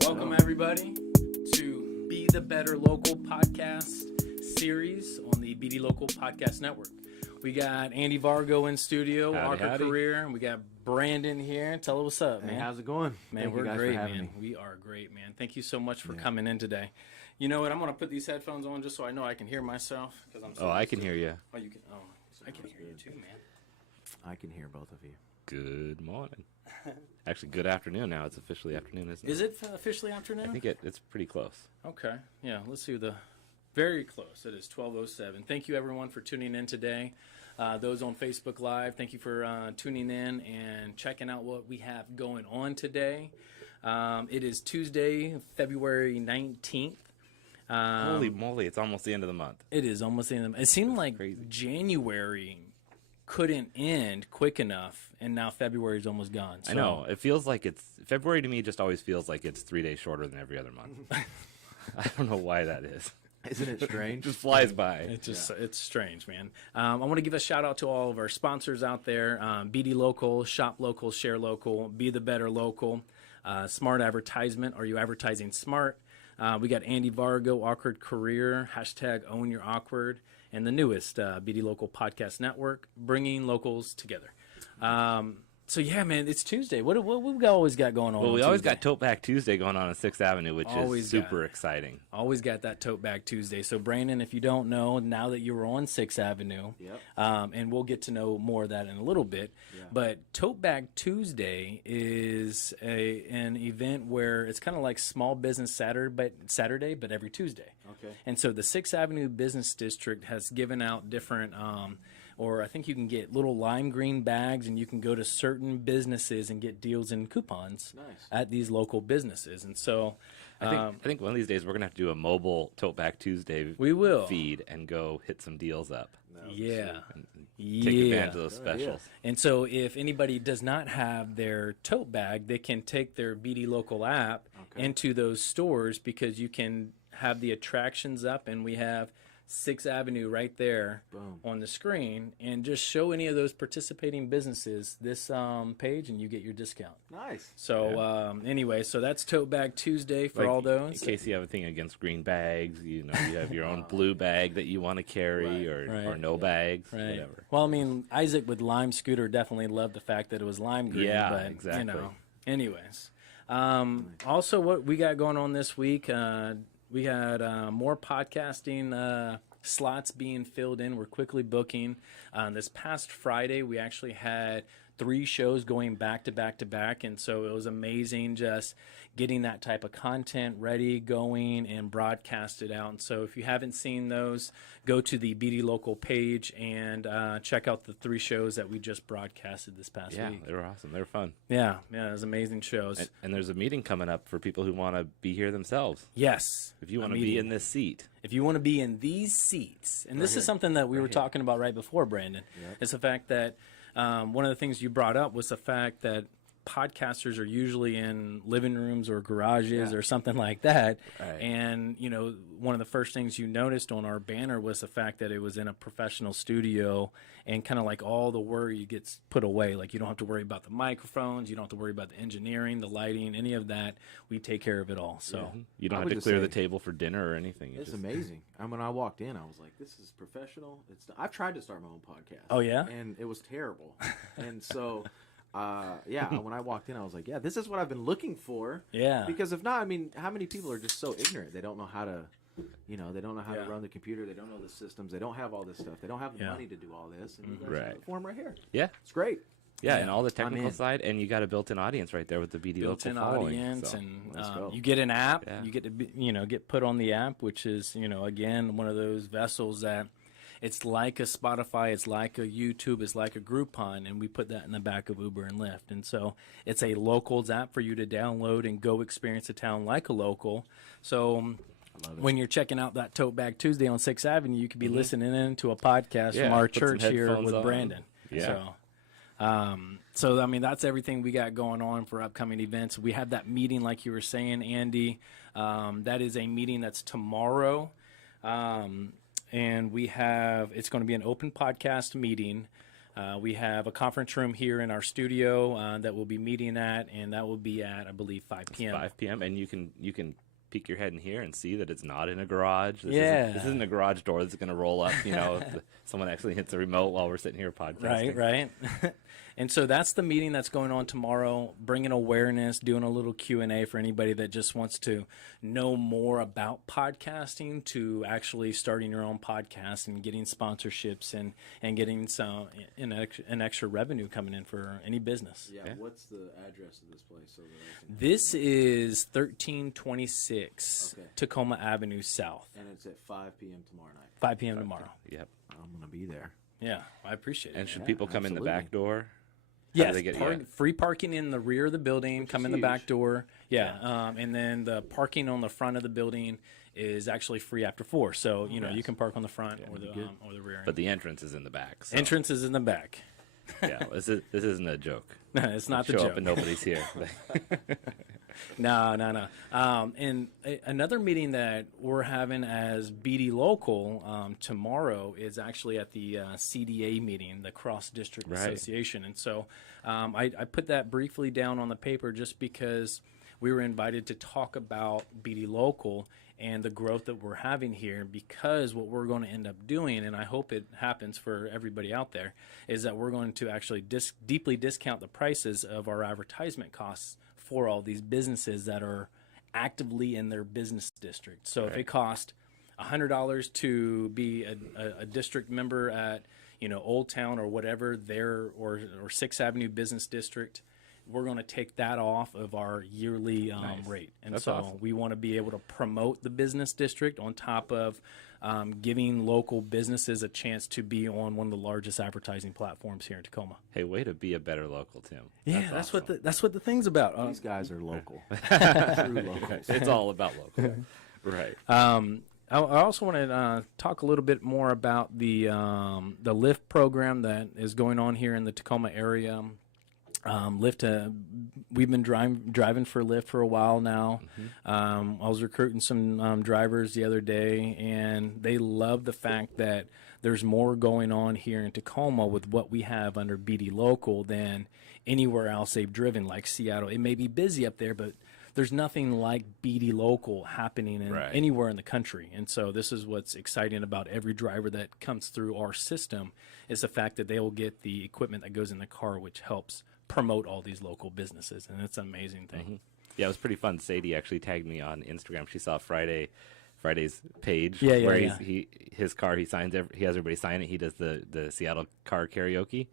Welcome, everybody, to Be the Better Local podcast series on the BD Local Podcast Network. We got Andy Vargo in studio, Arca Career, and we got Brandon here. Tell us what's up, man. Hey, how's it going? Man, we're great, man. We are great, man. Thank you so much for coming in today. You know what? I'm going to put these headphones on just so I know I can hear myself. I can hear you. Oh, you can. Oh, I can hear you too, man. I can hear both of you. Good morning. Actually, good afternoon now. It's officially afternoon, isn't it? Is it officially afternoon? I think it's pretty close. Okay. Yeah, let's see very close. It is 12:07. Thank you, everyone, for tuning in today. Those on Facebook Live, thank you for tuning in and checking out what we have going on today. It is Tuesday, February 19th. Holy moly, it's almost the end of the month. It is almost the end of the month. It seemed like crazy. January couldn't end quick enough, and now February is almost gone. So. I know. It feels like February to me just always feels like it's 3 days shorter than every other month. I don't know why that is. Isn't it strange? It just flies by. It's strange, man. I want to give a shout out to all of our sponsors out there. BD Local, Shop Local, Share Local, Be the Better Local, Smart Advertisement. Are you advertising smart? We got Andy Vargo, Awkward Career, #, Own Your Awkward, and the newest BD Local Podcast Network, bringing locals together. So, yeah, man, it's Tuesday. What we always got going on? Well, we on always Tuesday? got Tote Back Tuesday going on 6th Avenue, which is super exciting. Always got that Tote Bag Tuesday. So, Brandon, if you don't know, now that you're on 6th Avenue, and we'll get to know more of that in a little bit, but Tote Bag Tuesday is an event where it's kind of like Small Business Saturday, but every Tuesday. Okay. And so the 6th Avenue Business District has given out different or I think you can get little lime green bags, and you can go to certain businesses and get deals and coupons at these local businesses. And so I think one of these days we're going to have to do a mobile Tote Back Tuesday feed and go hit some deals up. And take advantage of those specials. And so if anybody does not have their tote bag, they can take their BD Local app into those stores, because you can have the attractions up, and we have 6th Avenue right there on the screen, and just show any of those participating businesses this page, and you get your discount. Nice. So anyway, so that's Tote Bag Tuesday for all those. In case you have a thing against green bags, you have your own blue bag that you want to carry, or no bags, whatever. Well, I mean, Isaac with Lime Scooter definitely loved the fact that it was lime green. Yeah, but, exactly. Anyways, also what we got going on this week. We had more podcasting slots being filled in. We're quickly booking. This past Friday, we actually had 3 shows going back to back to back, and so it was amazing just getting that type of content ready, going, and broadcasted out. And so if you haven't seen those, go to the BD Local page and check out the 3 shows that we just broadcasted this past week. Yeah, they were awesome. They were fun. Yeah, it was amazing shows. And there's a meeting coming up for people who want to be here themselves. Yes. If you want to be in this seat. If you want to be in these seats, and this is something that we were talking about right before, Brandon, it's the fact that one of the things you brought up was the fact that podcasters are usually in living rooms or garages or something like that. Right. And, one of the first things you noticed on our banner was the fact that it was in a professional studio, and kind of like all the worry gets put away. Like, you don't have to worry about the microphones. You don't have to worry about the engineering, the lighting, any of that. We take care of it all. So you don't have to clear the table for dinner or anything. It's amazing. When I walked in, I was like, this is professional. I've tried to start my own podcast. Oh, yeah? And it was terrible. And so... when I walked in, I was like, this is what I've been looking for. Yeah. Because if not, how many people are just so ignorant? They don't know how to, they don't know how to run the computer. They don't know the systems. They don't have all this stuff. They don't have the money to do all this. And you guys have the form right here. Yeah. It's great. Yeah, and all the technical side, and you got a built-in audience right there with the BD Local following. Audience, so. and you get an app. Yeah. You get to get put on the app, which is again one of those vessels that it's like a Spotify, it's like a YouTube, it's like a Groupon, and we put that in the back of Uber and Lyft. And so it's a locals app for you to download and go experience a town like a local. So when you're checking out that Tote Bag Tuesday on 6th Avenue, you could be listening in to a podcast from our church here with Brandon. Yeah. So that's everything we got going on for upcoming events. We have that meeting, like you were saying, Andy. That is a meeting that's tomorrow. And it's going to be an open podcast meeting. We have a conference room here in our studio that we'll be meeting at, and that will be at, I believe, 5 p.m. 5 p.m. And you can peek your head in here and see that it's not in a garage. This isn't a garage door that's going to roll up, if someone actually hits a remote while we're sitting here podcasting. Right. And so that's the meeting that's going on tomorrow, bringing awareness, doing a little Q&A for anybody that just wants to know more about podcasting, to actually starting your own podcast and getting sponsorships and getting an extra revenue coming in for any business. Yeah. What's the address of this place? So this is 1326 Tacoma Avenue South. And it's at 5 p.m. tomorrow night. 5 p.m. tomorrow. Yep. I'm going to be there. Yeah, I appreciate it. And should people come in the back door? Yes, free parking in the rear of the building. Come in the back door. Yeah. And then the parking on the front of the building is actually free after 4. So you can park on the front or the rear. But the entrance is in the back. So. Entrance is in the back. Yeah, this isn't a joke. No, it's not the joke. joke. Show up and nobody's here. No. And another meeting that we're having as BD Local tomorrow is actually at the CDA meeting, the Cross District Association. And so I put that briefly down on the paper just because we were invited to talk about BD Local and the growth that we're having here, because what we're going to end up doing, and I hope it happens for everybody out there, is that we're going to actually deeply discount the prices of our advertisement costs for all these businesses that are actively in their business district. So if it cost $100 to be a district member at Old Town or whatever or 6th Avenue Business District, we're going to take that off of our yearly rate. And that's awesome. We want to be able to promote the business district on top of giving local businesses a chance to be on one of the largest advertising platforms here in Tacoma. Hey, way to be a better local, Tim. Yeah, that's awesome. That's what the thing's about. These guys are local. True locals. It's all about local. Right. I also want to talk a little bit more about the Lyft program that is going on here in the Tacoma area. Lyft, we've been driving for Lyft for a while now. I was recruiting some drivers the other day, and they love the fact that there's more going on here in Tacoma with what we have under BD Local than anywhere else they've driven, like Seattle. It may be busy up there, but there's nothing like BD Local happening anywhere in the country. And so this is what's exciting about every driver that comes through our system, is the fact that they will get the equipment that goes in the car, which helps promote all these local businesses, and it's an amazing thing. Yeah, it was pretty fun. Sadie actually tagged me on Instagram. She saw Friday's page his car, he has everybody sign it. He does the Seattle car karaoke,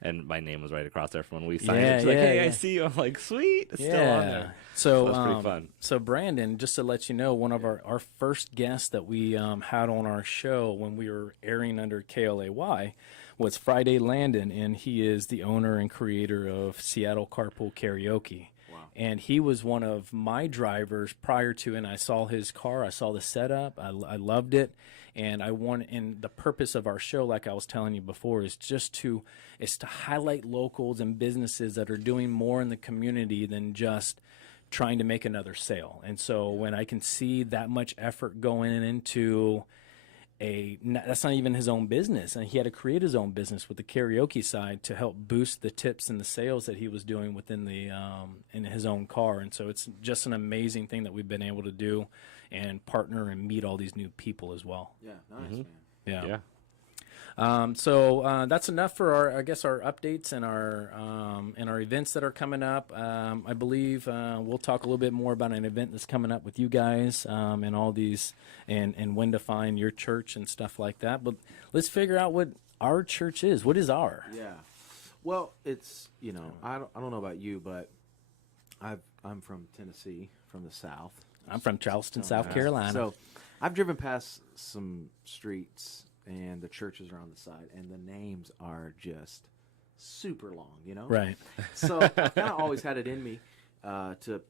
and my name was right across there from when we signed it. She's like, hey, I see you. I'm like, sweet, it's still on there. So that's pretty fun. So Brandon, just to let you know, one of our first guests that we had on our show when we were airing under KLAY was Friday Landon, and he is the owner and creator of Seattle Carpool Karaoke. Wow. And he was one of my drivers prior to, and I saw his car, I saw the setup, I loved it, and and the purpose of our show, like I was telling you before, is to highlight locals and businesses that are doing more in the community than just trying to make another sale. And so when I can see that much effort going into that's not even his own business, and he had to create his own business with the karaoke side to help boost the tips and the sales that he was doing within the in his own car. And so it's just an amazing thing that we've been able to do and partner and meet all these new people as well. Yeah, nice, man. Yeah. So that's enough for our updates and our events that are coming up. I believe we'll talk a little bit more about an event that's coming up with you guys and all these and when to find your church and stuff like that. But let's figure out what our church is. What is our? Yeah. Well, it's I don't know about you, but I'm from Tennessee, from the South. I'm from Charleston, South Carolina. So I've driven past some streets, and the churches are on the side, and the names are just super long, Right. So I've kind of always had it in me to,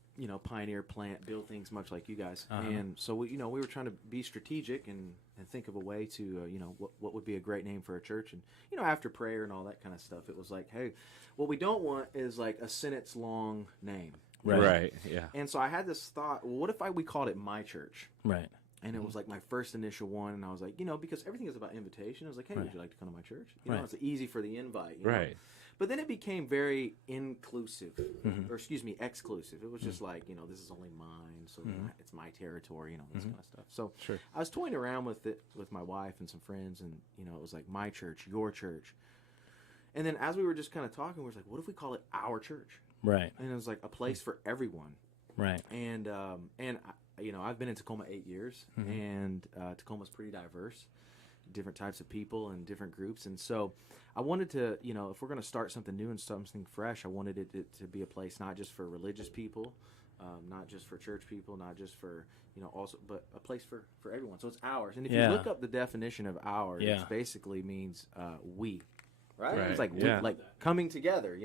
pioneer, plant, build things much like you guys. And so, we were trying to be strategic and think of a way to, what would be a great name for a church. And, after prayer and all that kind of stuff, it was like, hey, what we don't want is like a sentence long name. Right. Yeah. And so I had this thought, well, what if we called it My Church? Right. And it was like my first initial one, and I was like, because everything is about invitation. I was like, hey, would you like to come to my church? It's easy for the invite. Right. But then it became very inclusive, or exclusive. It was just like, this is only mine, so it's my territory, this kind of stuff. So I was toying around with it with my wife and some friends, and, it was like my church, your church. And then as we were just kind of talking, we were like, what if we call it our church? Right. And it was like a place for everyone. Right. And I've been in Tacoma 8 years, and Tacoma's pretty diverse, different types of people and different groups. And so I wanted to, if we're going to start something new and something fresh, I wanted it to be a place not just for religious people, not just for church people, not just for, also, but a place for everyone. So it's ours. And if you look up the definition of ours, it basically means we, right? It's like we, like coming together,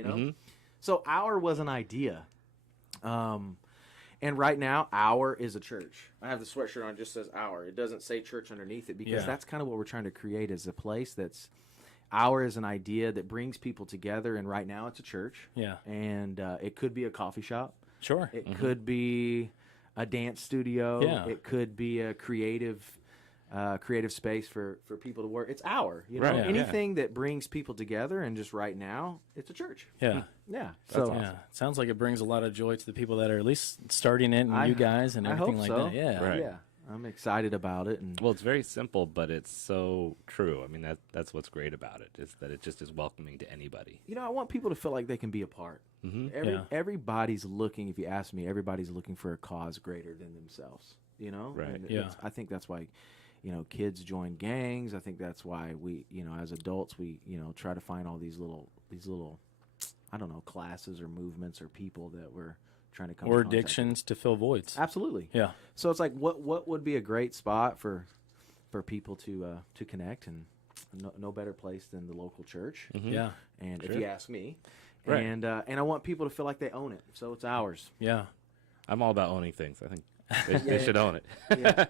So our was an idea. And right now, our is a church. I have the sweatshirt on, it just says our. It doesn't say church underneath it, because that's kind of what we're trying to create, is a place that's, our is an idea that brings people together, and right now it's a church. Yeah. And it could be a coffee shop. Sure. It could be a dance studio. Yeah. It could be a creative space for people to work. It's anything that brings people together, and just right now it's a church. Yeah. Yeah. So awesome. It sounds like it brings a lot of joy to the people that are at least starting it, and you guys and everything like that. Yeah. Right. Yeah. I'm excited about it. And well, it's very simple, but it's so true. I mean, that's what's great about it, is that it just is welcoming to anybody. I want people to feel like they can be a part. Everybody's looking, if you ask me, everybody's looking for a cause greater than themselves, Right. And I think that's why, kids join gangs. I think that's why we, as adults, we, try to find all these little, I don't know, classes or movements or people that we're trying to come or addictions to fill voids. Absolutely. Yeah. So it's like, what would be a great spot for people to connect, and no better place than the local church. Yeah. And if you ask me, and I want people to feel like they own it. So it's ours. Yeah. I'm all about owning things. I think they should own it. Yeah.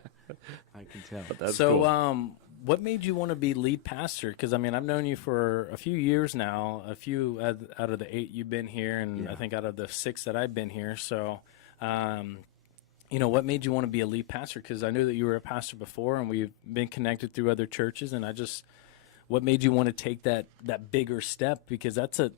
I can tell. But that's so, cool. What made you want to be lead pastor? Because, I mean, I've known you for a few years now, out of the 8 you've been here, and I think out of the 6 that I've been here. So, what made you want to be a lead pastor? Because I knew that you were a pastor before, and we've been connected through other churches, and what made you want to take that bigger step? Because that's a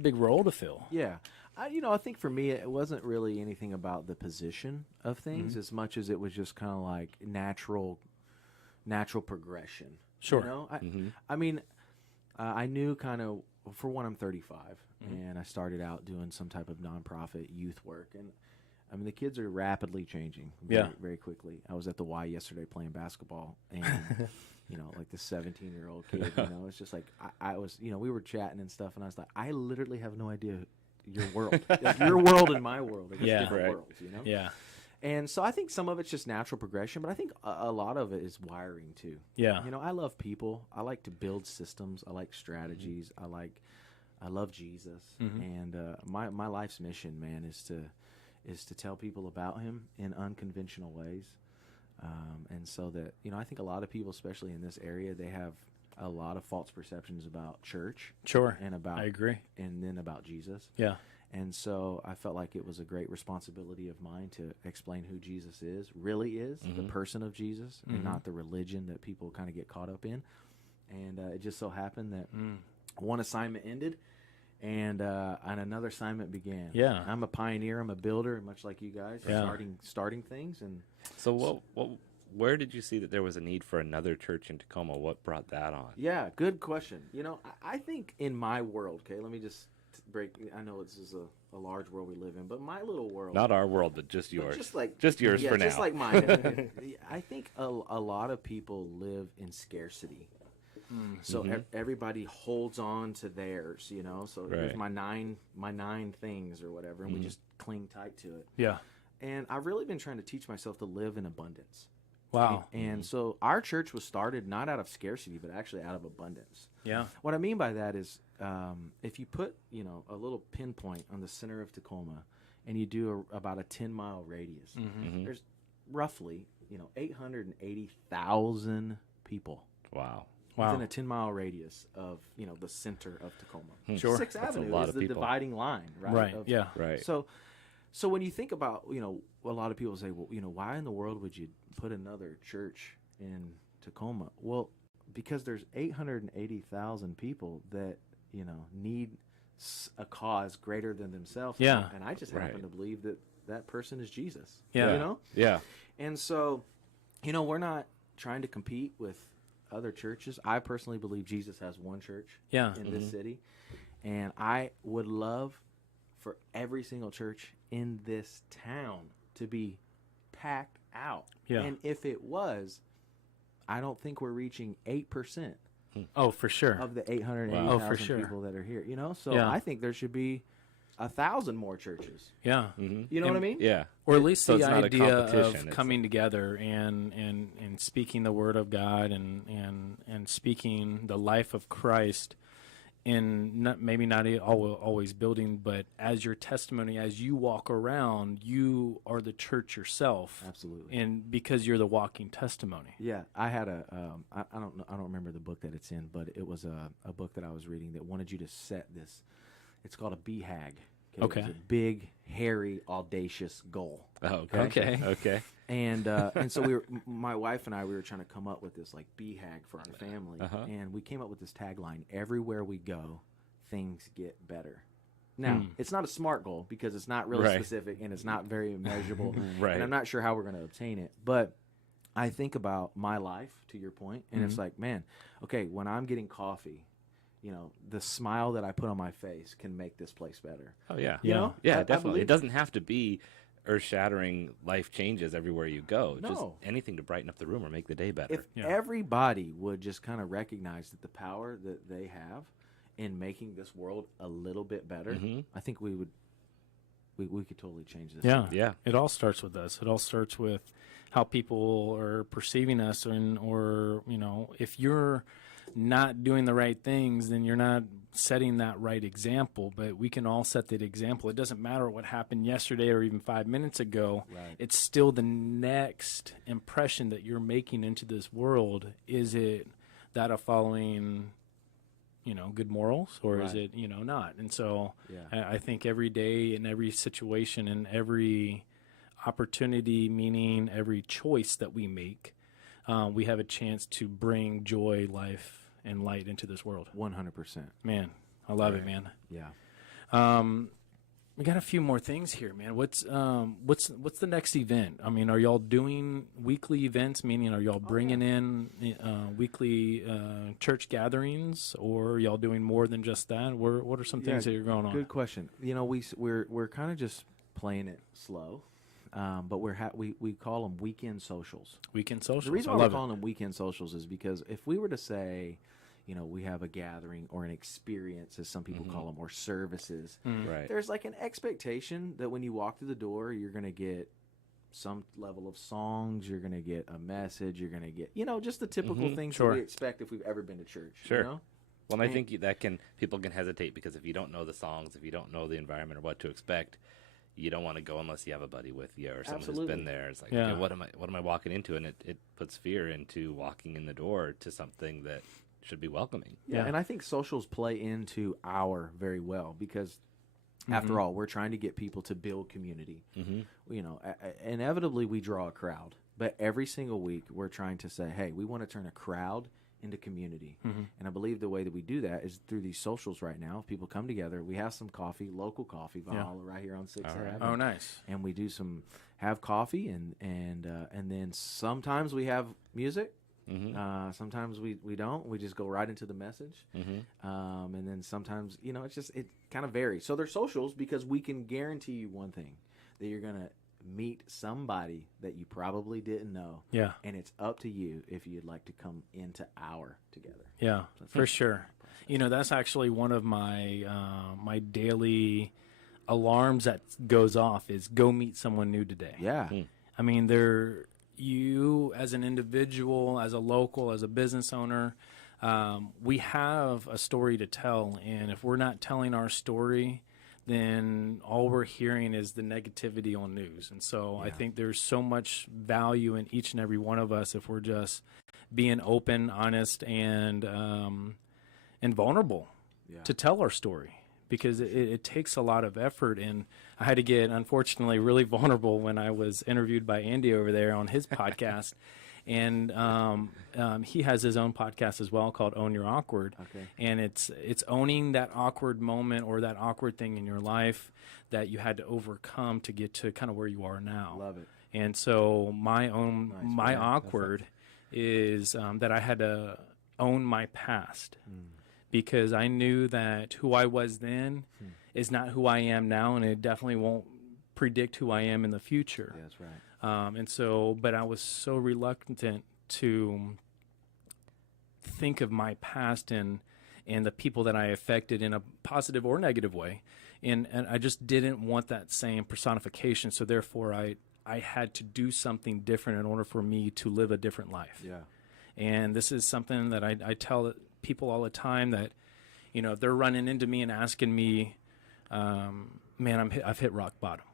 big role to fill. Yeah. I think for me, it wasn't really anything about the position of things as much as it was just kind of like natural progression. Sure. I mean, I knew kind of, for one, I'm 35, and I started out doing some type of nonprofit youth work. And I mean, the kids are rapidly changing very quickly. I was at the Y yesterday playing basketball, and, like the 17-year-old kid, it's just like, I was, we were chatting and stuff, and I was like, I literally have no idea your world. Like, your world and my world are just different worlds, Yeah. And so I think some of it's just natural progression, but I think a lot of it is wiring too. Yeah. I love people. I like to build systems. I like strategies. I love Jesus. And my life's mission, man, is to tell people about him in unconventional ways. And so that, I think a lot of people, especially in this area, they have a lot of false perceptions about church. Sure. And I agree. And then about Jesus. Yeah. And so I felt like it was a great responsibility of mine to explain who Jesus really is, the person of Jesus, and not the religion that people kind of get caught up in. And it just so happened that one assignment ended, and another assignment began. Yeah. I'm a pioneer. I'm a builder, much like you guys, starting things. And so where did you see that there was a need for another church in Tacoma? What brought that on? Yeah, good question. I think in my world, okay, let me just I know this is a large world we live in, but my little world. Not our world, but just yours. Just yours for now. Just like mine. I think a lot of people live in scarcity. So everybody holds on to theirs, So here's my nine things or whatever, and we just cling tight to it. Yeah. And I've really been trying to teach myself to live in abundance. Wow. And so our church was started not out of scarcity, but actually out of abundance. Yeah. What I mean by that is, if you put, a little pinpoint on the center of Tacoma, and you do about a 10-mile radius, there's roughly, 880,000 people. Wow. Within a 10-mile radius of, the center of Tacoma. Sure. 6th Avenue is the dividing line, right? Right. Right. So So when you think about, a lot of people say, well, why in the world would you put another church in Tacoma? Well, because there's 880,000 people that, need a cause greater than themselves. Yeah. And I just happen to believe that person is Jesus. Yeah. Yeah. And so, we're not trying to compete with other churches. I personally believe Jesus has one church in this city. And I would love for every single church in this town to be packed out. Yeah. And if it was, I don't think we're reaching 8%. Oh, for sure. Of the 880,000 Oh, for sure. people that are here, So I think there should be 1,000 more churches. Yeah. You know what I mean? Yeah. Or at least So the it's not a idea competition, of coming together and speaking the word of God and speaking the life of Christ in maybe not always building, but as your testimony, as you walk around, you are the church yourself. Absolutely. And because you're the walking testimony. Yeah, I had I don't know, I don't remember the book that it's in, but it was a book that I was reading that wanted you to set this. It's called a BHAG. Okay. It's a big, hairy, audacious goal. Oh, Okay. Okay. And so my wife and I, we were trying to come up with this like BHAG for our family, and we came up with this tagline: "Everywhere we go, things get better." Now, it's not a SMART goal because it's not really specific and it's not very measurable, and I'm not sure how we're going to obtain it. But I think about my life, to your point, and it's like, man, okay, when I'm getting coffee, the smile that I put on my face can make this place better. Oh yeah. Yeah, Definitely. It doesn't have to be earth-shattering life changes everywhere you go. No. Just anything to brighten up the room or make the day better. If everybody would just kind of recognize that the power that they have in making this world a little bit better, I think we could totally change this. Yeah. It all starts with us. It all starts with how people are perceiving us, or if you're not doing the right things, then you're not setting that right example. But we can all set that example. It doesn't matter what happened yesterday or even 5 minutes ago. Right. It's still the next impression that you're making into this world. Is it that of following good morals, or is it not? And so I think every day, in every situation, in every opportunity, meaning every choice that we make, we have a chance to bring joy, life, and light into this world. 100%. Man, I love it, man. Yeah. We got a few more things here, man. What's the next event? I mean, are y'all doing weekly events? Meaning, are y'all bringing in weekly church gatherings, or are y'all doing more than just that? What are some things that you're going on? Good question. We're kind of just playing it slow, but we call them weekend socials. Weekend socials. The reason why we're calling them weekend socials is because if we were to say, we have a gathering or an experience, as some people call them, or services, Right. there's like an expectation that when you walk through the door, you're going to get some level of songs, you're going to get a message, you're going to get, just the typical things that we expect if we've ever been to church. Sure. Well, and I think people can hesitate because if you don't know the songs, if you don't know the environment or what to expect, you don't want to go unless you have a buddy with you or someone who's been there. It's like, okay, what am I walking into? And it puts fear into walking in the door to something that should be welcoming. Yeah, and I think socials play into our very well because, after all, we're trying to get people to build community. Inevitably we draw a crowd, but every single week we're trying to say, hey, we want to turn a crowd into community. And I believe the way that we do that is through these socials right now. People come together, we have some coffee, local coffee, Valhalla, right here on 6th Avenue. Oh, nice. And we do have coffee, and then sometimes we have music. Sometimes we don't. We just go right into the message. And then sometimes, it kind of varies. So they're socials because we can guarantee you one thing, that you're going to meet somebody that you probably didn't know. Yeah. And it's up to you if you'd like to come into our together. Yeah, for sure. That's actually one of my my daily alarms that goes off is go meet someone new today. Yeah. I mean, you as an individual, as a local, as a business owner, we have a story to tell. And if we're not telling our story, then all we're hearing is the negativity on news. And so I think there's so much value in each and every one of us if we're just being open, honest, and vulnerable to tell our story. because it takes a lot of effort. And I had to get, unfortunately, really vulnerable when I was interviewed by Andy over there on his podcast. And he has his own podcast as well called Own Your Awkward. Okay. And it's owning that awkward moment or that awkward thing in your life that you had to overcome to get to kind of where you are now. Love it. And so my Nice. Yeah, awkward is that I had to own my past because I knew that who I was then is not who I am now, and it definitely won't predict who I am in the future. Yeah, that's right. And so, but I was so reluctant to think of my past and the people that I affected in a positive or negative way. And I just didn't want that same personification. So therefore I had to do something different in order for me to live a different life. Yeah. And this is something that I tell people all the time that, you know, if they're running into me and asking me, man, I've hit rock bottom.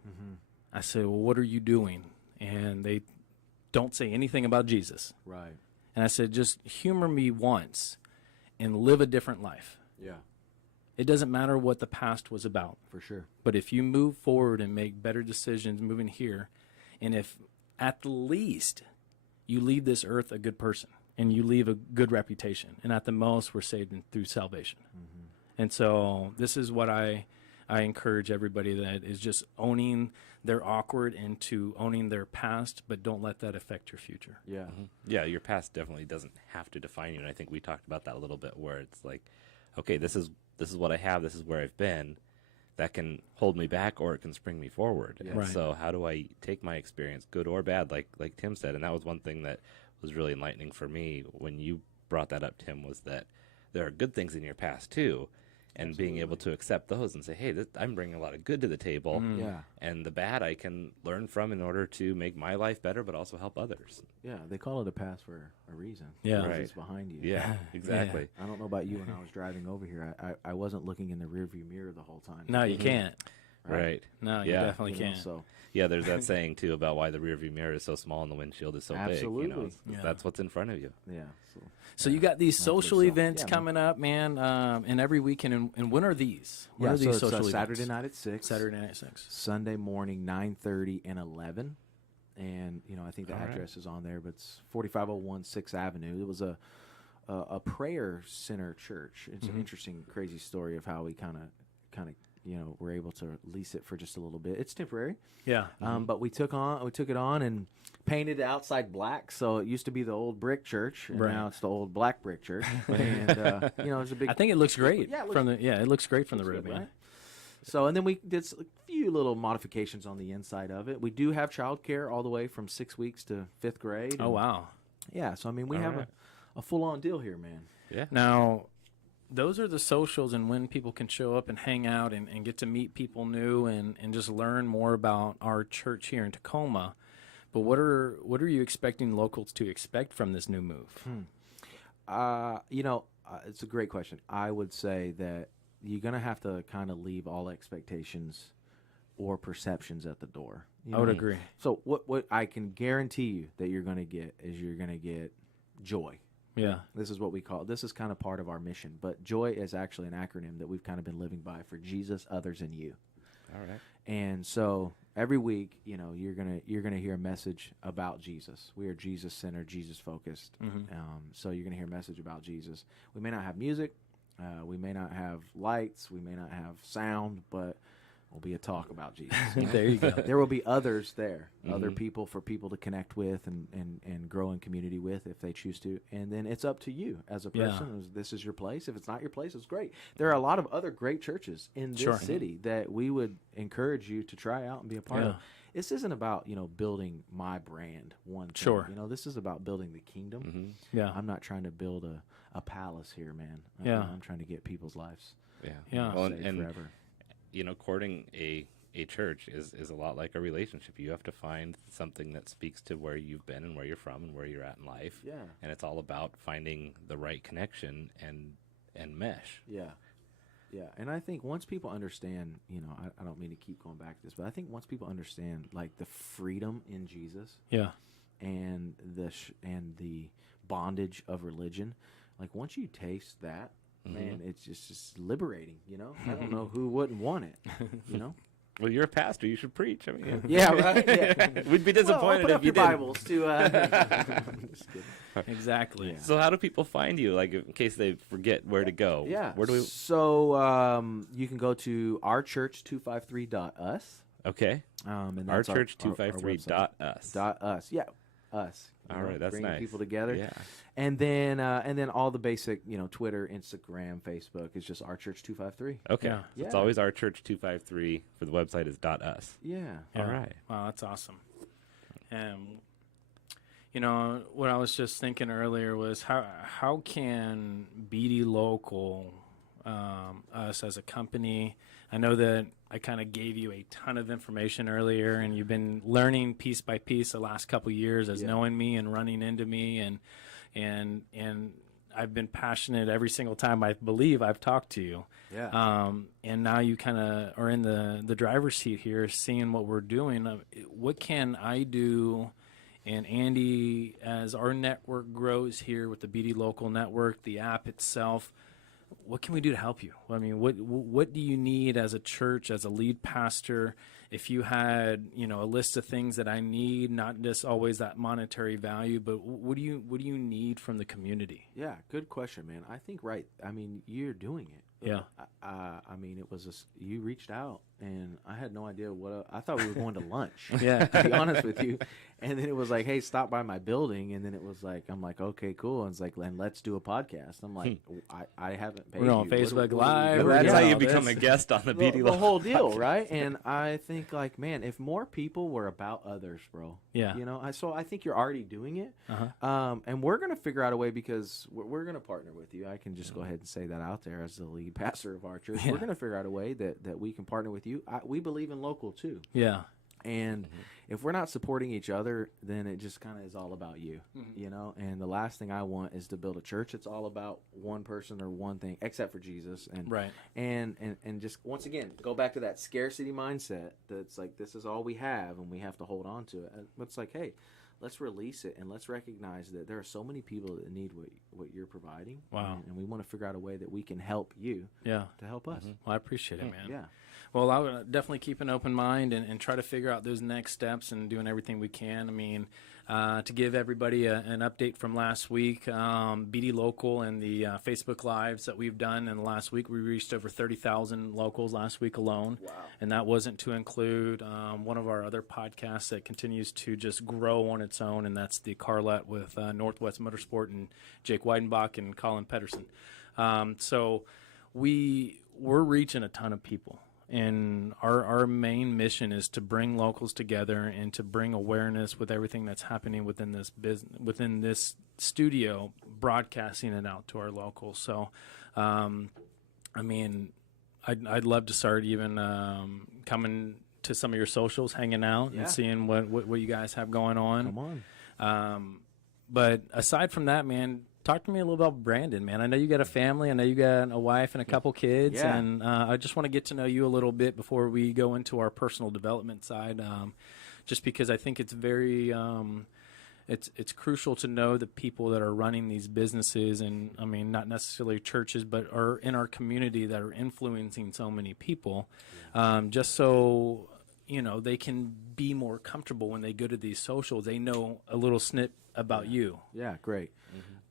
I say, well, what are you doing? And they don't say anything about Jesus. Right. And I said, just humor me once and live a different life. Yeah. It doesn't matter what the past was about. For sure. But if you move forward and make better decisions moving here, and if at the least you leave this earth a good person and you leave a good reputation, and at the most we're saved through salvation. And so this is what I encourage everybody that is just owning their awkward into owning their past, but don't let that affect your future. Yeah. Yeah, your past definitely doesn't have to define you, and I think we talked about that a little bit, where it's like, okay, this is what I have, this is where I've been. That can hold me back, or it can spring me forward. Yeah. And Right. so, how do I take my experience, good or bad, like Tim said? And that was one thing that was really enlightening for me when you brought that up, Tim, was that there are good things in your past too, and being able to accept those and say, hey, I'm bringing a lot of good to the table, Yeah. and the bad I can learn from in order to make my life better, but also help others. Yeah. They call it a past for a reason. Yeah. Because Right. It's behind you. Yeah, exactly. I don't know about you when I was driving over here. I wasn't looking in the rearview mirror the whole time. No, you can't. Right. No, you Yeah. definitely You know, can't. so Yeah, there's that saying too about why the rearview mirror is so small and the windshield is so big. You know, Absolutely. Yeah. that's what's in front of you. yeah. So you got these That's social good stuff. events Yeah, man. coming up, man, and every weekend. And when are these? When are So these it's, social Saturday events? night at 6. Saturday night at 6. Sunday morning 9:30 and 11. And you know, I think the All right. address is on there, but it's 4501 6th Avenue. It was a prayer center church. It's an interesting, crazy story of how we kind of you know, were able to lease it for just a little bit. It's temporary. Yeah. But we took it on and painted the outside black. So it used to be the old brick church, and Right. now it's the old black brick church. And you know, it's a big. I think it looks great Yeah, it from the. Yeah, it looks great from the looks road, good, man. right? So, and then we did a few little modifications on the inside of it. We do have childcare all the way from 6 weeks to 5th grade. Oh and- wow. Yeah, so I mean, we All have right. a full-on deal here, man. Yeah. Now, those are the socials and when people can show up and hang out and get to meet people new and just learn more about our church here in Tacoma. But what are you expecting locals to expect from this new move? You know, it's a great question. I would say that you're going to have to kind of leave all expectations or perceptions at the door. You I would know? agree. So what I can guarantee you that you're going to get is you're going to get joy. Yeah. This is what we call, this is kind of part of our mission, but joy is actually an acronym that we've kind of been living by for Jesus, others, and you. All right. And so every week, you know, you're gonna hear a message about Jesus. We are Jesus centered, Jesus focused. So you're gonna hear a message about Jesus. We may not have music, we may not have lights, we may not have sound, but will be a talk about Jesus. You know? There you go. There will be others there, other people for people to connect with and grow in community with if they choose to. And then it's up to you as a Yeah. person. This is your place. If it's not your place, it's great. There are a lot of other great churches in this Sure. city that we would encourage you to try out and be a part of. Yeah. This isn't about, you know, building my brand, one thing. Sure. You know, this is about building the kingdom. Yeah. I'm not trying to build a palace here, man. Yeah. I'm trying to get people's lives Yeah. Yeah. Well, saved and forever. you know, courting a church is a lot like a relationship. You have to find something that speaks to where you've been and where you're from and where you're at in life. Yeah. And it's all about finding the right connection and mesh. Yeah. Yeah. And I think once people understand, you know, I don't mean to keep going back to this, but I think once people understand like the freedom in Jesus Yeah. and the bondage of religion, like once you taste that, man, it's just liberating, you know? I don't know who wouldn't want it, you know? Well, you're a pastor. You should preach. I mean, yeah, right. Yeah. We'd be disappointed well, if you your didn't. Bibles to. Just kidding. Exactly. Yeah. So how do people find you? Like in case they forget where to go. Yeah. Where do we? So you can go to ourchurch253.us. Okay. And that's ourchurch253.us. .us. Yeah. Us. All right, that's bringing nice. people together. Yeah. And then all the basic, Twitter, Instagram, Facebook is just ourchurch253. Okay. Yeah. So it's Yeah. always ourchurch253 for the website is .us. Yeah. All right. Wow, that's awesome. And what I was just thinking earlier was how can BD Local, us as a company, I know that I kind of gave you a ton of information earlier, and you've been learning piece by piece the last couple of years as knowing me and running into me, and I've been passionate every single time I believe I've talked to you. Yeah. And now you kind of are in the driver's seat here, seeing what we're doing. What can I do? And Andy, as our network grows here with the BD Local Network, the app itself, what can we do to help you? I mean, what do you need as a church, as a lead pastor? If you had, a list of things that I need, not just always that monetary value, but what do you need from the community? Yeah, good question, man. I think you're doing it. Yeah. I mean, it was you reached out, and I had no idea I thought we were going to lunch. Yeah. To be honest with you, and then it was like, hey, stop by my building, and then it was like, I'm like, okay, cool, and it's like, and let's do a podcast. I'm like, I haven't paid We're on you. Facebook What Live. do we do? That's Yeah, how you all become this. a guest on the the, BD the Local whole deal, podcast. right? And I think, like, man, if more people were about others, bro. Yeah. So I think you're already doing it. Uh-huh. And we're going to figure out a way because we're going to partner with you. I can just go ahead and say that out there as the lead pastor of our church. Yeah. We're going to figure out a way that we can partner with you. We believe in local too. Yeah. And if we're not supporting each other, then it just kind of is all about you, And the last thing I want is to build a church. It's all about one person or one thing, except for Jesus. And Right. And just once again, go back to that scarcity mindset. That's like, this is all we have, and we have to hold on to it. And it's like, hey, let's release it and let's recognize that there are so many people that need what you're providing. Wow. And we want to figure out a way that we can help you Yeah. to help us. Well, I appreciate it, man. Yeah. Well, I would definitely keep an open mind and try to figure out those next steps and doing everything we can. I mean, to give everybody an update from last week, BD Local and the Facebook Lives that we've done in the last week, we reached over 30,000 locals last week alone. Wow. And that wasn't to include one of our other podcasts that continues to just grow on its own, and that's the Carlet with Northwest Motorsport and Jake Weidenbach and Colin Pedersen. So we're reaching a ton of people. And our main mission is to bring locals together and to bring awareness with everything that's happening within this business, within this studio, broadcasting it out to our locals. So, I mean, I'd love to start even coming to some of your socials, hanging out, and seeing what you guys have going on. Come on. But aside from that, man, talk to me a little about Brandon, man. I know you got a family. I know you got a wife and a couple kids. Yeah. And I just want to get to know you a little bit before we go into our personal development side, just because I think it's very it's crucial to know the people that are running these businesses, and, I mean, not necessarily churches, but are in our community that are influencing so many people, just so, they can be more comfortable when they go to these socials. They know a little snip about you. Yeah, great.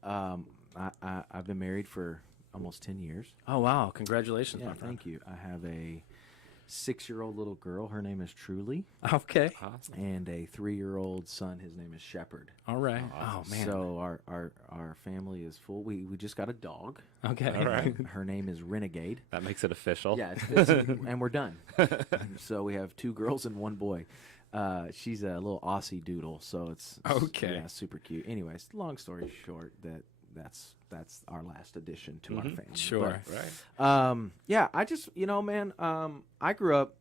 I've been married for almost 10 years. Oh, wow. Congratulations, Yeah, my friend. thank you. I have a 6-year-old little girl. Her name is Truly. Okay. Awesome. And a 3-year-old son. His name is Shepherd. All right. Awesome. Oh, man. So our family is full. We just got a dog. Okay. All right. Her name is Renegade. That makes it official. Yeah, and we're done. So we have 2 girls and 1 boy. She's a little Aussie doodle, so it's Okay. yeah, super cute. Anyways, long story short, that's our last addition to our family. Sure. Right. Yeah, I just man, I grew up.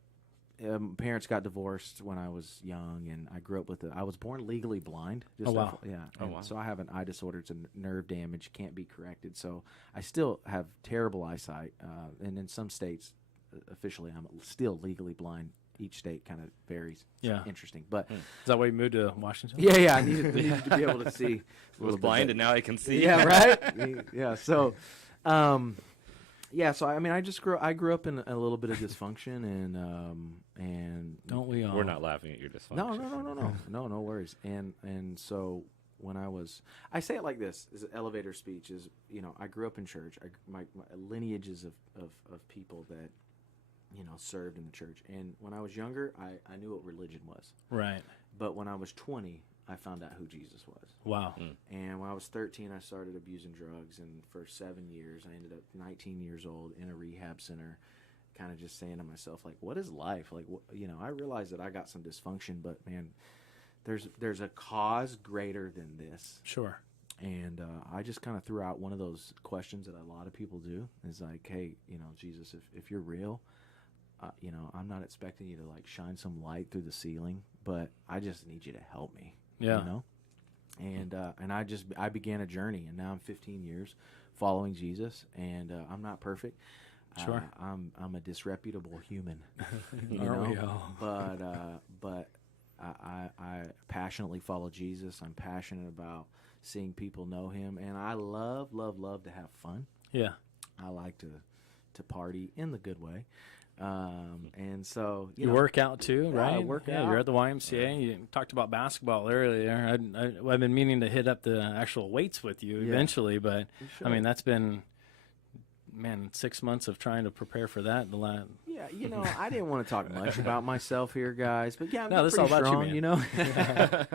Parents got divorced when I was young, and I grew up with I was born legally blind. Oh, wow. Yeah. Oh, and wow. So I have an eye disorder. It's a nerve damage, can't be corrected. So I still have terrible eyesight, and in some states, officially, I'm still legally blind. Each state kind of varies. It's Yeah. interesting. But Is that why you moved to Washington? yeah, I needed to be able to see. I was blind and now I can see. Yeah, right. Yeah. So, Yeah, so I mean, I grew up in a little bit of dysfunction, and Don't we all? We're not laughing at your dysfunction. no worries. And so when I say it like this: is an elevator speech. Is I grew up in church. My lineages of people that served in the church. And when I was younger, I knew what religion was. Right. But when I was 20, I found out who Jesus was. Wow. And when I was 13, I started abusing drugs. And for 7 years, I ended up 19 years old in a rehab center, kind of just saying to myself, like, what is life? Like, I realized that I got some dysfunction, but man, there's a cause greater than this. Sure. And I just kind of threw out one of those questions that a lot of people do. Is like, hey, Jesus, if you're real, I'm not expecting you to like shine some light through the ceiling, but I just need you to help me. Yeah. And I began a journey, and now I'm 15 years following Jesus, and I'm not perfect. Sure. I'm a disreputable human. Aren't we all? But I passionately follow Jesus. I'm passionate about seeing people know Him, and I love to have fun. Yeah. I like to party in the good way. And so you work out too, right? I work out. You're at the YMCA. You talked about basketball earlier. I've been meaning to hit up the actual weights with you eventually, but I mean that's been 6 months of trying to prepare for that. Yeah, I didn't want to talk much about myself here, guys, but yeah, no, this is all about strong, you, man.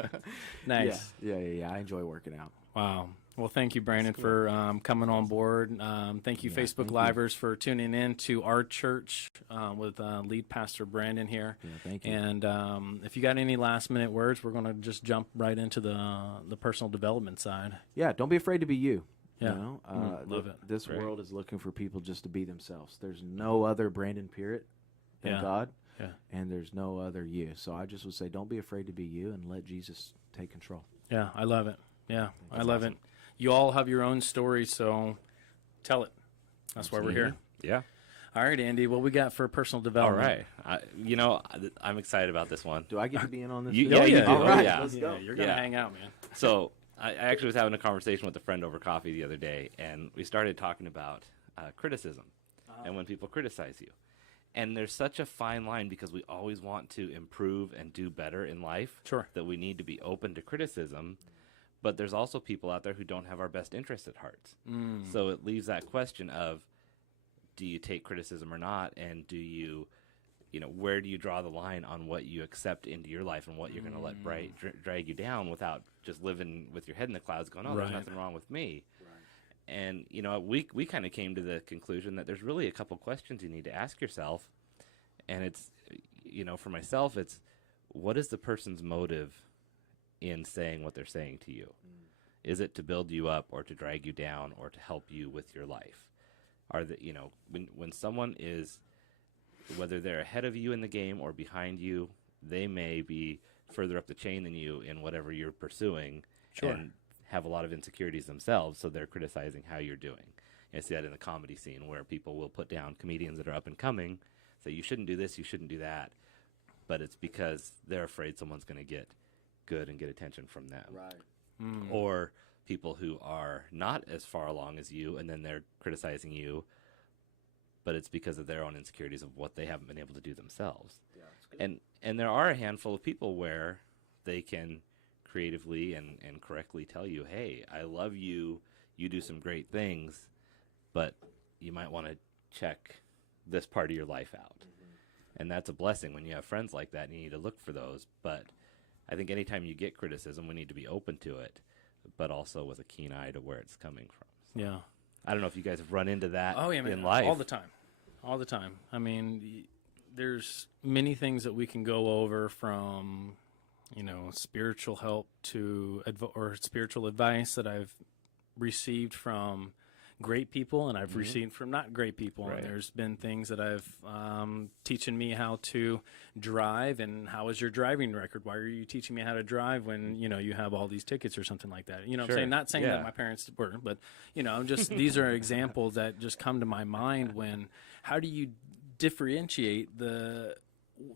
Nice. Yeah. I enjoy working out. Wow. Well, thank you, Brandon, for coming on board. Thank you, Facebook Livers, for tuning in to our church with lead pastor Brandon here. Yeah, thank you. And if you got any last-minute words, we're going to just jump right into the personal development side. Yeah, don't be afraid to be you. Yeah, love it. This world is looking for people just to be themselves. There's no other Brandon Peart than God, and there's no other you. So I just would say, don't be afraid to be you, and let Jesus take control. Yeah, I love it. Yeah, I love it. You all have your own story, so tell it. That's why we're here. Yeah. All right, Andy, what we got for personal development? All right. I'm excited about this one. Do I get to be in on this? You do. All right, let's go. You're going to hang out, man. So I actually was having a conversation with a friend over coffee the other day, and we started talking about criticism and when people criticize you. And there's such a fine line because we always want to improve and do better in life that we need to be open to criticism. But there's also people out there who don't have our best interests at heart. So it leaves that question of, do you take criticism or not? And do you, where do you draw the line on what you accept into your life and what you're going to let drag you down without just living with your head in the clouds going, there's nothing wrong with me. Right. And, we kind of came to the conclusion that there's really a couple questions you need to ask yourself. And it's, for myself, it's what is the person's motive in saying what they're saying to you? Is it to build you up or to drag you down or to help you with your life? Are the when someone is, whether they're ahead of you in the game or behind you, they may be further up the chain than you in whatever you're pursuing and have a lot of insecurities themselves, so they're criticizing how you're doing. I see that in the comedy scene where people will put down comedians that are up and coming, say you shouldn't do this, you shouldn't do that, but it's because they're afraid someone's going to get good and get attention from them. Right. Or people who are not as far along as you, and then they're criticizing you, but it's because of their own insecurities of what they haven't been able to do themselves. Yeah, that's good. And there are a handful of people where they can creatively and correctly tell you, hey, I love you, you do some great things, but you might want to check this part of your life out. And that's a blessing when you have friends like that, and you need to look for those. But I think anytime you get criticism, we need to be open to it, but also with a keen eye to where it's coming from. Yeah. I don't know if you guys have run into that in All life. the time. I mean, there's many things that we can go over from, spiritual help to or spiritual advice that I've received from great people, and I've received from not great people. Right. And there's been things that I've teaching me how to drive, and how is your driving record? Why are you teaching me how to drive when you have all these tickets or something like that? I'm saying, not saying that my parents were, but just these are examples that just come to my mind. When how do you differentiate the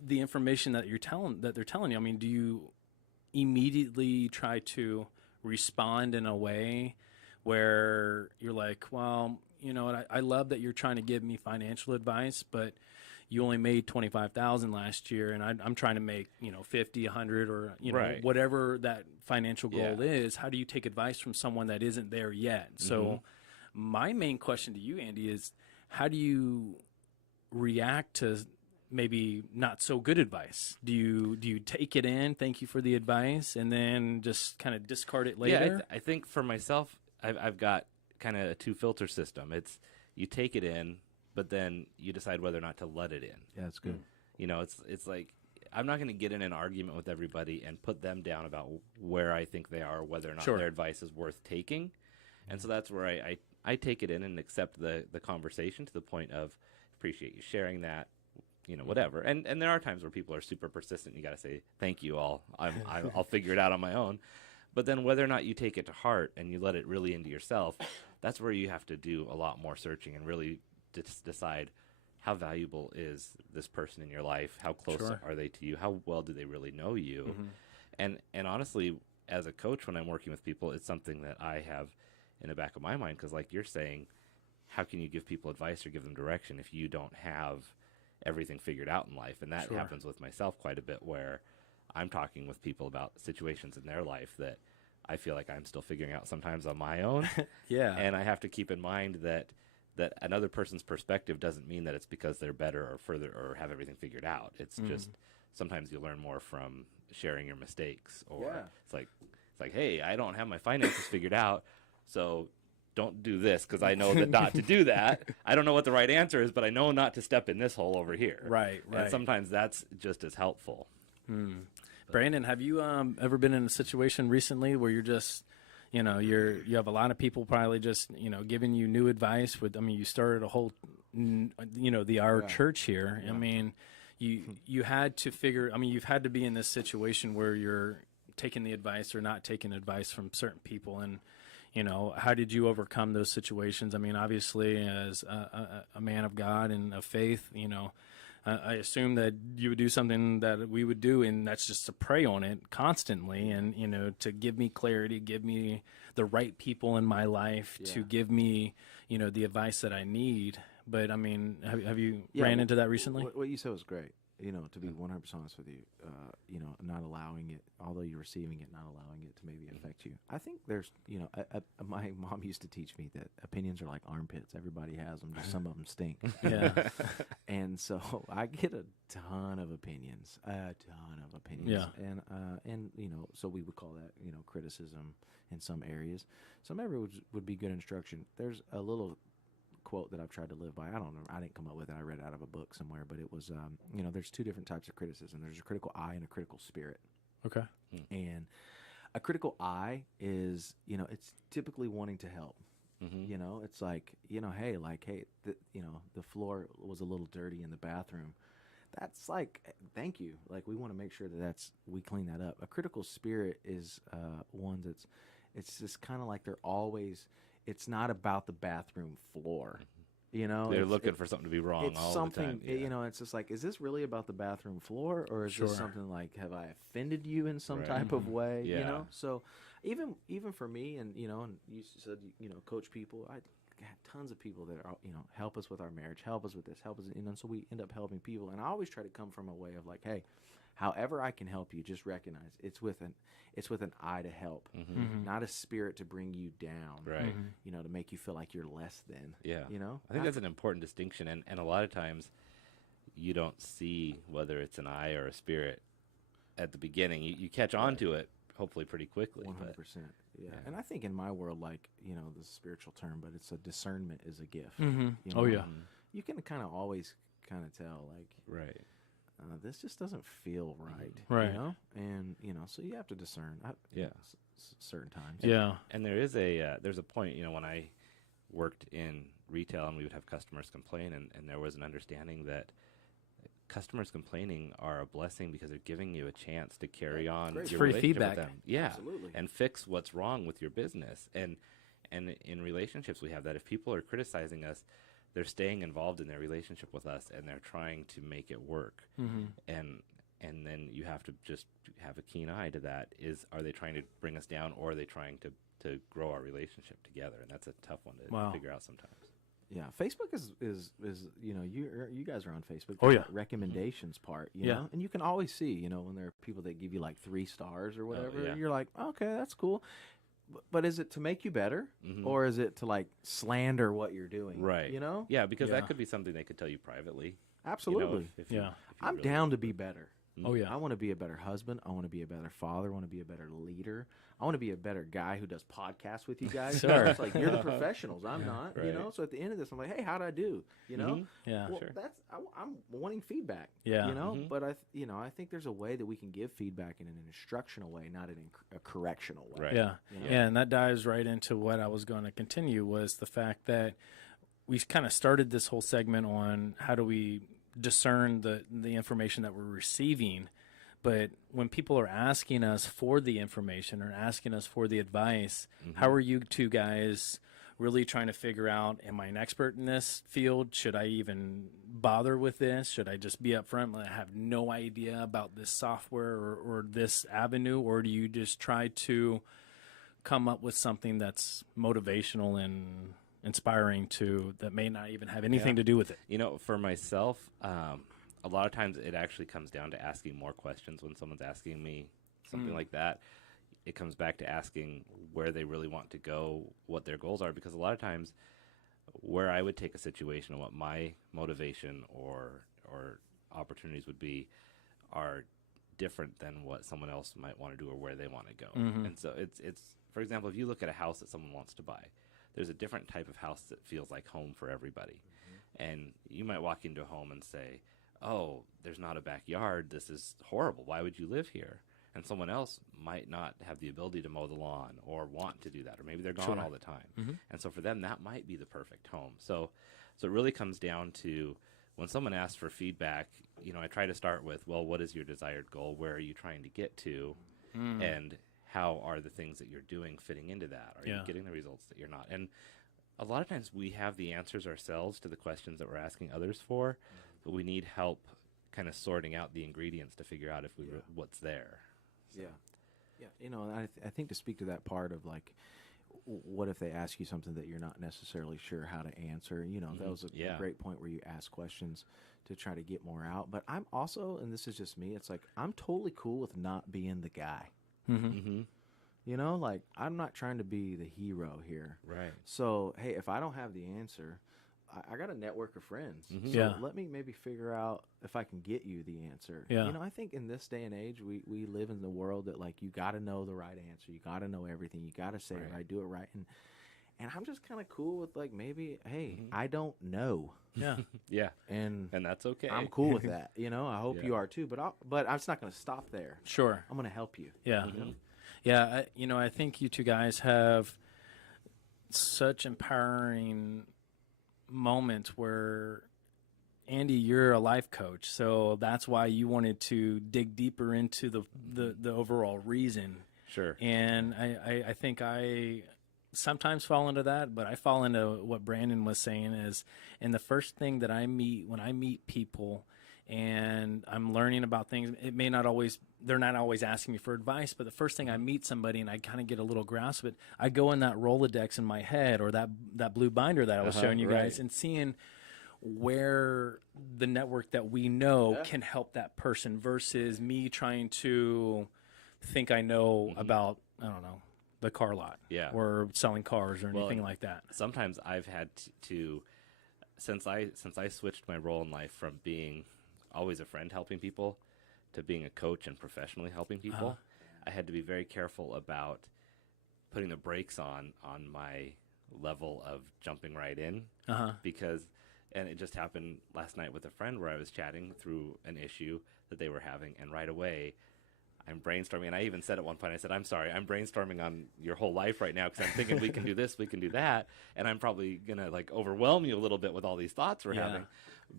information that they're telling you? I mean, do you immediately try to respond in a way where you're like, well, you know, and I love that you're trying to give me financial advice, but you only made 25,000 last year, and I'm trying to make, you know, 50, 100, or, you know, Right. whatever that financial goal Yeah. is. How do you take advice from someone that isn't there yet? So my main question to you, Andy, is how do you react to maybe not so good advice? Do you take it in, thank you for the advice, and then just kind of discard it later? I think for myself, I've got kind of a 2-filter system. It's you take it in, but then you decide whether or not to let it in. Yeah, that's good. You know, it's like I'm not going to get in an argument with everybody and put them down about where I think they are, whether or not Sure. their advice is worth taking. And so that's where I take it in and accept the conversation to the point of appreciate you sharing that, you know, whatever. And there are times where people are super persistent. You got to say, thank you all. I'll figure it out on my own. But then whether or not you take it to heart and you let it really into yourself, that's where you have to do a lot more searching and really decide how valuable is this person in your life? How close Sure. are they to you? How well do they really know you? And honestly, as a coach, when I'm working with people, it's something that I have in the back of my mind, because like you're saying, how can you give people advice or give them direction if you don't have everything figured out in life? And that Sure. happens with myself quite a bit, where I'm talking with people about situations in their life that I feel like I'm still figuring out sometimes on my own. Yeah. And I have to keep in mind that another person's perspective doesn't mean that it's because they're better or further or have everything figured out. It's just sometimes you learn more from sharing your mistakes, or it's like, hey, I don't have my finances figured out, so don't do this because I know that not to do that. I don't know what the right answer is, but I know not to step in this hole over here. Right. And sometimes that's just as helpful. Brandon, have you ever been in a situation recently where you're just, you know, you have a lot of people probably just, you know, giving you new advice with, I mean, you started a whole, you know, our church here. I mean, you had to figure, I mean, you've had to be in this situation where you're taking the advice or not taking advice from certain people. And, you know, how did you overcome those situations? I mean, obviously as a man of God and of faith, you know, I assume that you would do something that we would do, and that's just to pray on it constantly, and, you know, to give me clarity, give me the right people in my life to give me, you know, the advice that I need. But I mean, have you ran into that recently? What you said was great. You know, to be 100% honest with you, you know, not allowing it, although you're receiving it, not allowing it to maybe affect you. I think there's, you know, my mom used to teach me that opinions are like armpits. Everybody has them, just some of them stink. Yeah. And so I get a ton of opinions. Yeah. And you know, so we would call that, you know, criticism in some areas. Some areas would be good instruction. There's a little quote that I've tried to live by. I don't know. I didn't come up with it. I read it out of a book somewhere, but it was, you know, there's two different types of criticism. There's a critical eye and a critical spirit. Okay. And a critical eye is, you know, it's typically wanting to help. You know, it's like, you know, hey, you know, the floor was a little dirty in the bathroom. That's like, thank you. Like, we want to make sure that we clean that up. A critical spirit is one it's just kind of like they're always, it's not about the bathroom floor. You know, They're looking for something to be wrong all the time. You know, it's just like, is this really about the bathroom floor, or is this something like, have I offended you in some type of way? Yeah. You know, so even for me, and you know, and you said, you know, coach people, I had tons of people that are, you know, help us with our marriage, help us with this, help us, you know, and so we end up helping people, and I always try to come from a way of like, hey, however I can help you, just recognize it's with an eye to help, not a spirit to bring you down, Right. You know, to make you feel like you're less than. Yeah. You know, I think that's an important distinction, and a lot of times you don't see whether it's an eye or a spirit at the beginning. You catch on to it hopefully pretty quickly. 100%. but- Yeah. And I think in my world, like, you know, this is a spiritual term, but it's a discernment is a gift. Mm-hmm. You Oh, know? yeah. You can kind of always kind of tell, like, Right. this just doesn't feel right. Right. You know? And, you know, so you have to discern. Yeah. Certain times. Yeah. And there's a point, you know, when I worked in retail and we would have customers complain, and there was an understanding that customers complaining are a blessing because they're giving you a chance to carry on Great. your Free relationship feedback. with them. Yeah. Absolutely. And fix what's wrong with your business. And in relationships we have that. If people are criticizing us, they're staying involved in their relationship with us, and they're trying to make it work. And then you have to just have a keen eye to that. Are they trying to bring us down, or are they trying to grow our relationship together? And that's a tough one to Wow. figure out sometimes. Yeah, Facebook is you guys are on Facebook. Oh, yeah. Recommendations part, you Yeah. know, and you can always see, when there are people that give you like 3 stars or whatever. yeah. You're like, okay, that's cool, but is it to make you better, or is it to like slander what you're doing? Right. You know? Yeah, because Yeah. that could be something they could tell you privately. Absolutely. If Yeah. I'm really down to be better. Oh, yeah. I want to be a better husband. I want to be a better father. I want to be a better leader. I want to be a better guy who does podcasts with you guys. Sure. It's like, you're the professionals. I'm not, Right. So at the end of this, I'm like, hey, how'd I do? Yeah. Well, Sure. I'm wanting feedback. Yeah. But I think there's a way that we can give feedback in an instructional way, not in a correctional way. Right. Yeah. You know? Yeah, and that dives right into what I was going to continue was the fact that we kind of started this whole segment on how do we discern the information that we're receiving. But when people are asking us for the information or asking us for the advice, how are you two guys really trying to figure out, am I an expert in this field? Should I even bother with this? Should I just be upfront? I have no idea about this software or this avenue, or do you just try to come up with something that's motivational and inspiring that may not even have anything to do with it? For myself, a lot of times it actually comes down to asking more questions when someone's asking me something like that. It comes back to asking where they really want to go, what their goals are, because a lot of times where I would take a situation and what my motivation or opportunities would be are different than what someone else might want to do or where they want to go. And so it's for example, if you look at a house that someone wants to buy, there's a different type of house that feels like home for everybody. And you might walk into a home and say, oh, there's not a backyard. This is horrible. Why would you live here? And someone else might not have the ability to mow the lawn or want to do that, or maybe they're gone all the time. And so for them, that might be the perfect home. So it really comes down to when someone asks for feedback, I try to start with, well, what is your desired goal? Where are you trying to get to? And how are the things that you're doing fitting into that? Are you getting the results that you're not? And a lot of times we have the answers ourselves to the questions that we're asking others for, but we need help kind of sorting out the ingredients to figure out if what's there. So. Yeah. I think to speak to that part of like, what if they ask you something that you're not necessarily sure how to answer? That was a great point where you ask questions to try to get more out. But I'm also, and this is just me, it's like I'm totally cool with not being the guy. Like I'm not trying to be the hero here. Right. So, hey, if I don't have the answer, I got a network of friends. Mm-hmm. So let me maybe figure out if I can get you the answer. Yeah. I think in this day and age, we live in the world that like you got to know the right answer. You got to know everything. You got to say it right, do it right. And I'm just kind of cool with like maybe, hey, I don't know. Yeah. Yeah. And that's okay. I'm cool with that. I hope you are too. But I'm just not going to stop there. Sure. I'm going to help you. Yeah. Yeah. I think you two guys have such empowering moment where, Andy, you're a life coach, so that's why you wanted to dig deeper into the overall reason. Sure. And I think I sometimes fall into that, but I fall into what Brandon was saying is, and the first thing that when I meet people and I'm learning about things, they're not always asking me for advice, but the first thing I meet somebody and I kind of get a little grasp of it, I go in that Rolodex in my head or that blue binder that I was showing you guys and seeing where the network that we know can help that person versus me trying to think I know about, I don't know, the car lot or selling cars or anything like that. Sometimes I've had to since I switched my role in life from being always a friend helping people to being a coach and professionally helping people, I had to be very careful about putting the brakes on my level of jumping right in because, and it just happened last night with a friend where I was chatting through an issue that they were having, and right away I'm brainstorming, and I even said at one point, I said, I'm sorry, I'm brainstorming on your whole life right now because I'm thinking we can do this, we can do that, and I'm probably going to like overwhelm you a little bit with all these thoughts we're having.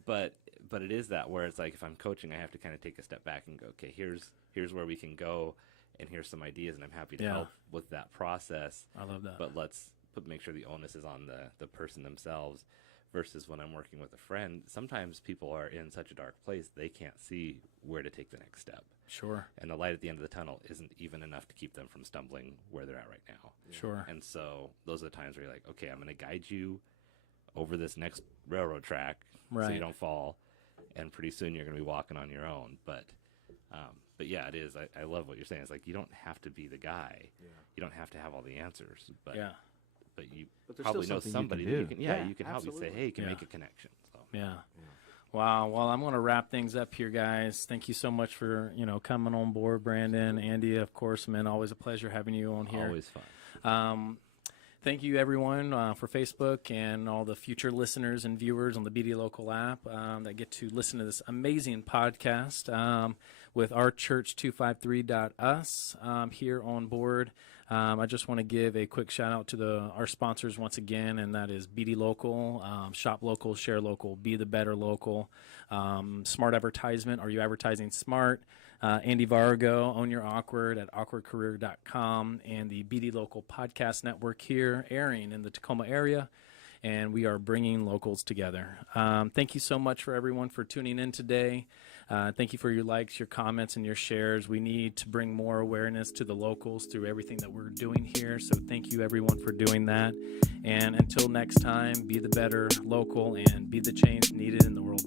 But it is that where it's like if I'm coaching, I have to kind of take a step back and go, okay, here's where we can go, and here's some ideas, and I'm happy to help with that process. I love that. But let's make sure the onus is on the person themselves versus when I'm working with a friend. Sometimes people are in such a dark place, they can't see where to take the next step. Sure. And the light at the end of the tunnel isn't even enough to keep them from stumbling where they're at right now. Sure. And so those are the times where you're like, okay, I'm going to guide you over this next railroad track so you don't fall, and pretty soon you're going to be walking on your own. But yeah, it is. I love what you're saying. It's like you don't have to be the guy. Yeah. You don't have to have all the answers. But you probably know somebody that you can. You can help you say, hey, you can make a connection. So. Yeah. Wow. Well, I'm going to wrap things up here, guys. Thank you so much for coming on board, Brandon, Andy, of course, man. Always a pleasure having you on here. Always fun. Thank you, everyone, for Facebook and all the future listeners and viewers on the BD Local app that get to listen to this amazing podcast with our Church 253.us here on board. I just want to give a quick shout out to our sponsors once again, and that is BD Local, Shop Local, Share Local, Be the Better Local, Smart Advertisement. Are you advertising smart? Andy Vargo, Own Your Awkward at awkwardcareer.com, and the BD Local Podcast Network here, airing in the Tacoma area, and we are bringing locals together. Thank you so much for everyone for tuning in today. Thank you for your likes, your comments, and your shares. We need to bring more awareness to the locals through everything that we're doing here, so thank you, everyone, for doing that. And until next time, be the better local and be the change needed in the world